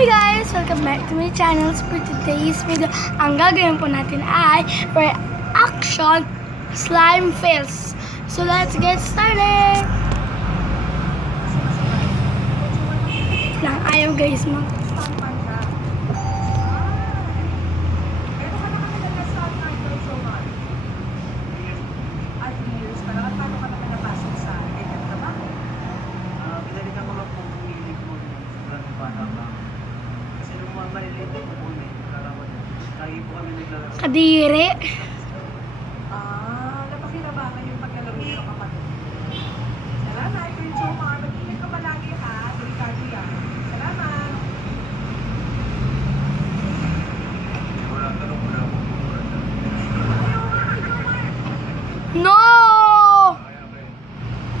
Hi guys! Welcome back to my channel. For today's video, ang gagawin po natin ay reaction slime fails. So let's get started! Lang ayaw guys mag... Kadiri. Napakinabangan yung paglalaro ng kapatid. Salamat, Kuya Jomar. Mag-ingat ka palagi ha. Delikado yan. Salamat. No!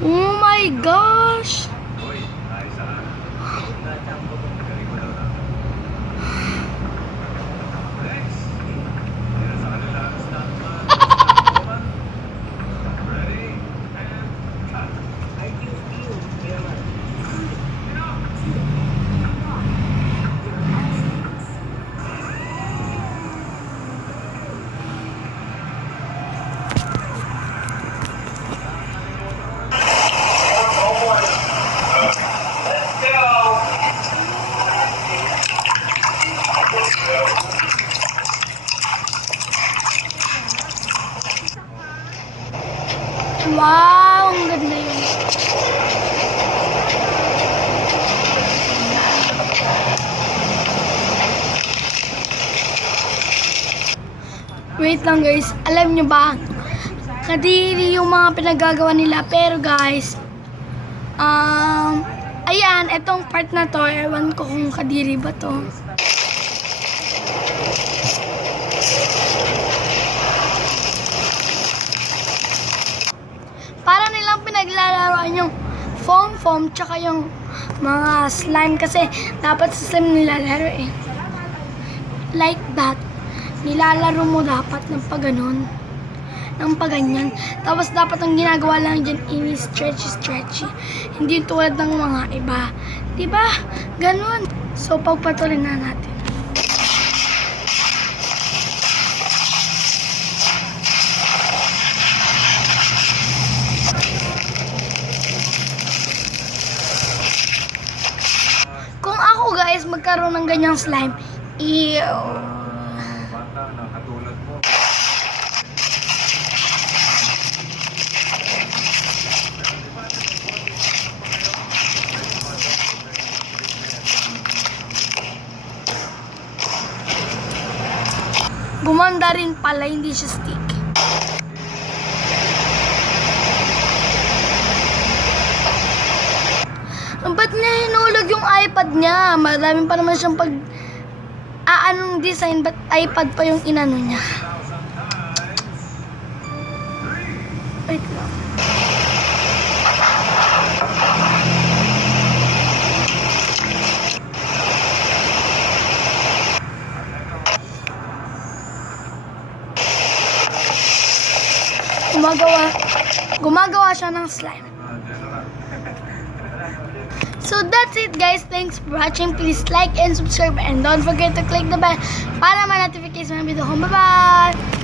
Oh my gosh! Wow, ang ganda yun. Wait lang guys, alam nyo ba? Kadiri yung mga pinagagawa nila. Pero guys, ayan, etong part na to, ewan ko kung kadiri ba to. Para nilang pinaglalaroan yung foam tsaka yung mga slime kasi dapat sa slime nilalaro eh. Like that. Nilalaro mo dapat ng pagganon. Ng paganyan. Tapos dapat ang ginagawa lang dyan ini-stretchy. Hindi tulad ng mga iba. Diba? Ganon. So pagpatuloy na natin. Kung ako guys magkaroon ng ganyang slime, ew. Bata na katulad mo. Gumanda rin pala, hindi siya stick. Ba't niya hinulog yung iPad niya? Maraming pa naman siyang anong design, ba't iPad pa yung inano niya? Wait lang. Gumagawa siya ng slime. So that's it guys. Thanks for watching. Please like and subscribe and don't forget to click the bell para ma-notification ng video ko. Bye bye!